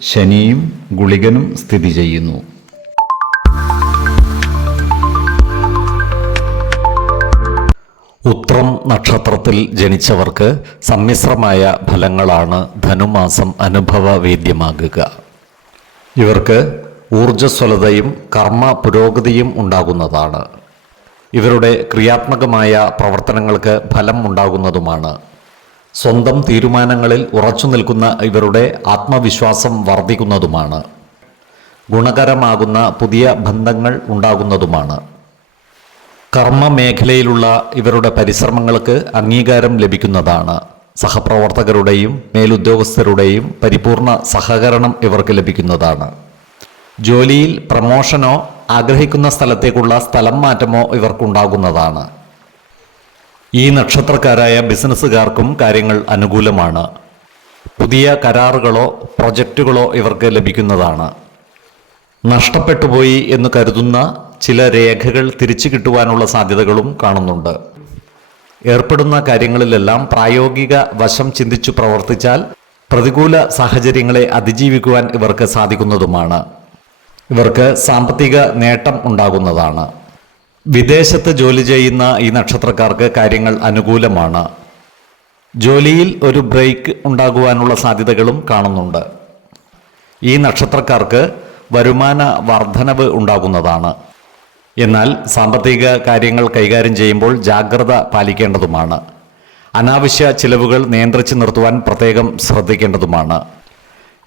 ശനിയും ഗുളികനും സ്ഥിതി ചെയ്യുന്നു. ഉത്രം നക്ഷത്രത്തിൽ ജനിച്ചവർക്ക് സമ്മിശ്രമായ ഫലങ്ങളാണ് ധനുമാസം അനുഭവവേദ്യമാകുക. ഇവർക്ക് ഊർജസ്വലതയും കർമ്മ പുരോഗതിയും ഉണ്ടാകുന്നതാണ്. ഇവരുടെ ക്രിയാത്മകമായ പ്രവർത്തനങ്ങൾക്ക് ഫലം ഉണ്ടാകുന്നതുമാണ്. സ്വന്തം തീരുമാനങ്ങളിൽ ഉറച്ചു നിൽക്കുന്ന ഇവരുടെ ആത്മവിശ്വാസം വർദ്ധിക്കുന്നതുമാണ്. ഗുണകരമാകുന്ന പുതിയ ബന്ധങ്ങൾ ഉണ്ടാകുന്നതുമാണ്. കർമ്മ മേഖലയിലുള്ള ഇവരുടെ പരിശ്രമങ്ങൾക്ക് അംഗീകാരം ലഭിക്കുന്നതാണ്. സഹപ്രവർത്തകരുടെയും മേലുദ്യോഗസ്ഥരുടെയും പരിപൂർണ സഹകരണം ഇവർക്ക് ലഭിക്കുന്നതാണ്. ജോലിയിൽ പ്രമോഷനോ ആഗ്രഹിക്കുന്ന സ്ഥലത്തേക്കുള്ള സ്ഥലം മാറ്റമോ ഇവർക്കുണ്ടാകുന്നതാണ്. ഈ നക്ഷത്രക്കാരായ ബിസിനസ്സുകാർക്കും കാര്യങ്ങൾ അനുകൂലമാണ്. പുതിയ കരാറുകളോ പ്രൊജക്റ്റുകളോ ഇവർക്ക് ലഭിക്കുന്നതാണ്. നഷ്ടപ്പെട്ടുപോയി എന്ന് കരുതുന്ന ചില രേഖകൾ തിരിച്ചു കിട്ടുവാനുള്ള സാധ്യതകളും കാണുന്നുണ്ട്. ഏർപ്പെടുന്ന കാര്യങ്ങളിലെല്ലാം പ്രായോഗിക വശം ചിന്തിച്ചു പ്രവർത്തിച്ചാൽ പ്രതികൂല സാഹചര്യങ്ങളെ അതിജീവിക്കുവാൻ ഇവർക്ക് സാധിക്കുന്നതുമാണ്. ഇവർക്ക് സാമ്പത്തിക നേട്ടം ഉണ്ടാകുന്നതാണ്. വിദേശത്ത് ജോലി ചെയ്യുന്ന ഈ നക്ഷത്രക്കാർക്ക് കാര്യങ്ങൾ അനുകൂലമാണ്. ജോലിയിൽ ഒരു ബ്രേക്ക് ഉണ്ടാകുവാനുള്ള സാധ്യതകളും കാണുന്നുണ്ട്. ഈ നക്ഷത്രക്കാർക്ക് വരുമാന വർധനവ് ഉണ്ടാകുന്നതാണ്. എന്നാൽ സാമ്പത്തിക കാര്യങ്ങൾ കൈകാര്യം ചെയ്യുമ്പോൾ ജാഗ്രത പാലിക്കേണ്ടതുമാണ്. അനാവശ്യ ചിലവുകൾ നിയന്ത്രിച്ചു നിർത്തുവാൻ പ്രത്യേകം ശ്രദ്ധിക്കേണ്ടതുമാണ്.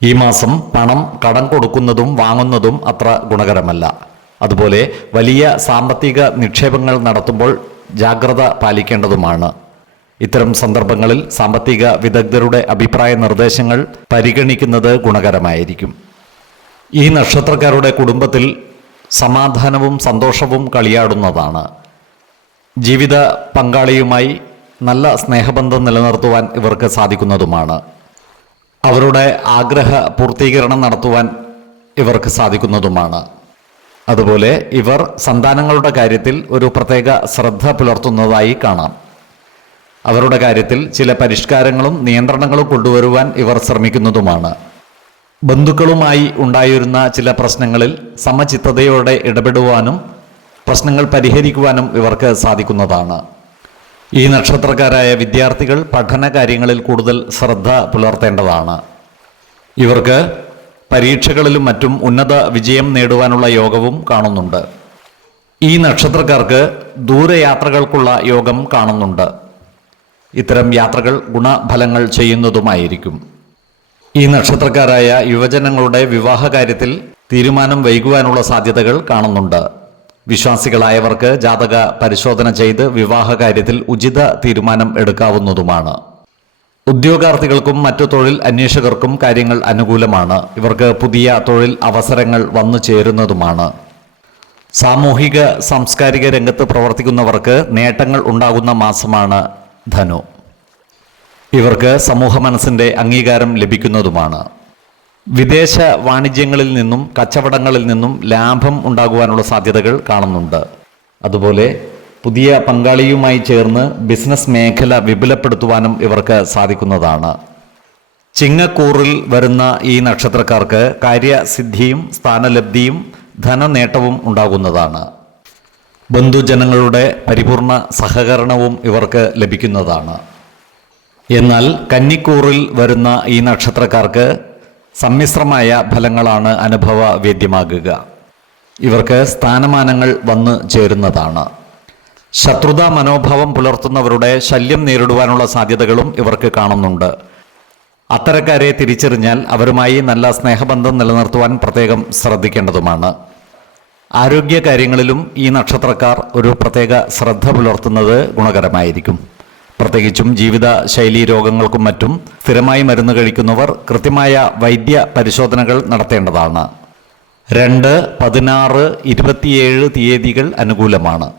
ഈ മാസം പണം കടം കൊടുക്കുന്നതും വാങ്ങുന്നതും അത്ര ഗുണകരമല്ല. അതുപോലെ വലിയ സാമ്പത്തിക നിക്ഷേപങ്ങൾ നടത്തുമ്പോൾ ജാഗ്രത പാലിക്കേണ്ടതുമാണ്. ഇത്തരം സന്ദർഭങ്ങളിൽ സാമ്പത്തിക വിദഗ്ധരുടെ അഭിപ്രായ നിർദ്ദേശങ്ങൾ പരിഗണിക്കുന്നത് ഗുണകരമായിരിക്കും. ഈ നക്ഷത്രക്കാരുടെ കുടുംബത്തിൽ സമാധാനവും സന്തോഷവും കളിയാടുന്നതാണ്. ജീവിത പങ്കാളിയുമായി നല്ല സ്നേഹബന്ധം നിലനിർത്തുവാൻ ഇവർക്ക് സാധിക്കുന്നതുമാണ്. അവരുടെ ആഗ്രഹ പൂർത്തീകരണം നടത്തുവാൻ ഇവർക്ക് സാധിക്കുന്നതുമാണ്. അതുപോലെ ഇവർ സന്താനങ്ങളുടെ കാര്യത്തിൽ ഒരു പ്രത്യേക ശ്രദ്ധ പുലർത്തുന്നതായി കാണാം. അവരുടെ കാര്യത്തിൽ ചില പരിഷ്കാരങ്ങളും നിയന്ത്രണങ്ങളും കൊണ്ടുവരുവാൻ ഇവർ ശ്രമിക്കുന്നതുമാണ്. ബന്ധുക്കളുമായി ഉണ്ടായിരുന്ന ചില പ്രശ്നങ്ങളിൽ സമചിത്തതയോടെ ഇടപെടുവാനും പ്രശ്നങ്ങൾ പരിഹരിക്കുവാനും ഇവർക്ക് സാധിക്കുന്നതാണ്. ഈ നക്ഷത്രക്കാരായ വിദ്യാർത്ഥികൾ പഠന കാര്യങ്ങളിൽ കൂടുതൽ ശ്രദ്ധ പുലർത്തേണ്ടതാണ്. ഇവർക്ക് പരീക്ഷകളിലും മറ്റും ഉന്നത വിജയം നേടുവാനുള്ള യോഗവും കാണുന്നുണ്ട്. ഈ നക്ഷത്രക്കാർക്ക് ദൂരയാത്രകൾക്കുള്ള യോഗം കാണുന്നുണ്ട്. ഇത്തരം യാത്രകൾ ഗുണഫലങ്ങൾ ചെയ്യുന്നതുമായിരിക്കും. ഈ നക്ഷത്രക്കാരായ യുവജനങ്ങളുടെ വിവാഹ കാര്യത്തിൽ തീരുമാനം വൈകുവാനുള്ള സാധ്യതകൾ കാണുന്നുണ്ട്. വിശ്വാസികളായവർക്ക് ജാതക പരിശോധന ചെയ്ത് വിവാഹ കാര്യത്തിൽ ഉചിത തീരുമാനം എടുക്കാവുന്നതുമാണ്. ഉദ്യോഗാർത്ഥികൾക്കും മറ്റു തൊഴിൽ അന്വേഷകർക്കും കാര്യങ്ങൾ അനുകൂലമാണ്. ഇവർക്ക് പുതിയ തൊഴിൽ അവസരങ്ങൾ വന്നു ചേരുന്നതുമാണ്. സാമൂഹിക സാംസ്കാരിക രംഗത്ത് പ്രവർത്തിക്കുന്നവർക്ക് നേട്ടങ്ങൾ ഉണ്ടാകുന്ന മാസമാണ് ധനു. ഇവർക്ക് സമൂഹ മനസ്സിന്റെ അംഗീകാരം ലഭിക്കുന്നതുമാണ്. വിദേശ വാണിജ്യങ്ങളിൽ നിന്നും കച്ചവടങ്ങളിൽ നിന്നും ലാഭം ഉണ്ടാകുവാനുള്ള സാധ്യതകൾ കാണുന്നുണ്ട്. അതുപോലെ പുതിയ പങ്കാളിയുമായി ചേർന്ന് ബിസിനസ് മേഖല വിപുലപ്പെടുത്തുവാനും ഇവർക്ക് സാധിക്കുന്നതാണ്. ചിങ്ങക്കൂറിൽ വരുന്ന ഈ നക്ഷത്രക്കാർക്ക് കാര്യസിദ്ധിയും സ്ഥാനലബ്ധിയും ധനനേട്ടവും ഉണ്ടാകുന്നതാണ്. ബന്ധുജനങ്ങളുടെ പരിപൂർണ സഹകരണവും ഇവർക്ക് ലഭിക്കുന്നതാണ്. എന്നാൽ കന്നിക്കൂറിൽ വരുന്ന ഈ നക്ഷത്രക്കാർക്ക് സമ്മിശ്രമായ ഫലങ്ങളാണ് അനുഭവ വേദ്യമാകുക ഇവർക്ക് സ്ഥാനമാനങ്ങൾ വന്നു ചേരുന്നതാണ്. ശത്രുതാ മനോഭാവം പുലർത്തുന്നവരുടെ ശല്യം നേരിടുവാനുള്ള സാധ്യതകളും ഇവർക്ക് കാണുന്നുണ്ട്. അത്തരക്കാരെ തിരിച്ചറിഞ്ഞാൽ അവരുമായി നല്ല സ്നേഹബന്ധം നിലനിർത്തുവാൻ പ്രത്യേകം ശ്രദ്ധിക്കേണ്ടതുമാണ്. ആരോഗ്യ കാര്യങ്ങളിലും ഈ നക്ഷത്രക്കാർ ഒരു പ്രത്യേക ശ്രദ്ധ പുലർത്തുന്നത് ഗുണകരമായിരിക്കും. പ്രത്യേകിച്ചും ജീവിത ശൈലീ രോഗങ്ങൾക്കും മറ്റും സ്ഥിരമായി മരുന്ന് കഴിക്കുന്നവർ കൃത്യമായ വൈദ്യ പരിശോധനകൾ നടത്തേണ്ടതാണ്. രണ്ട് പതിനാറ് ഇരുപത്തിയേഴ് തീയതികൾ അനുകൂലമാണ്.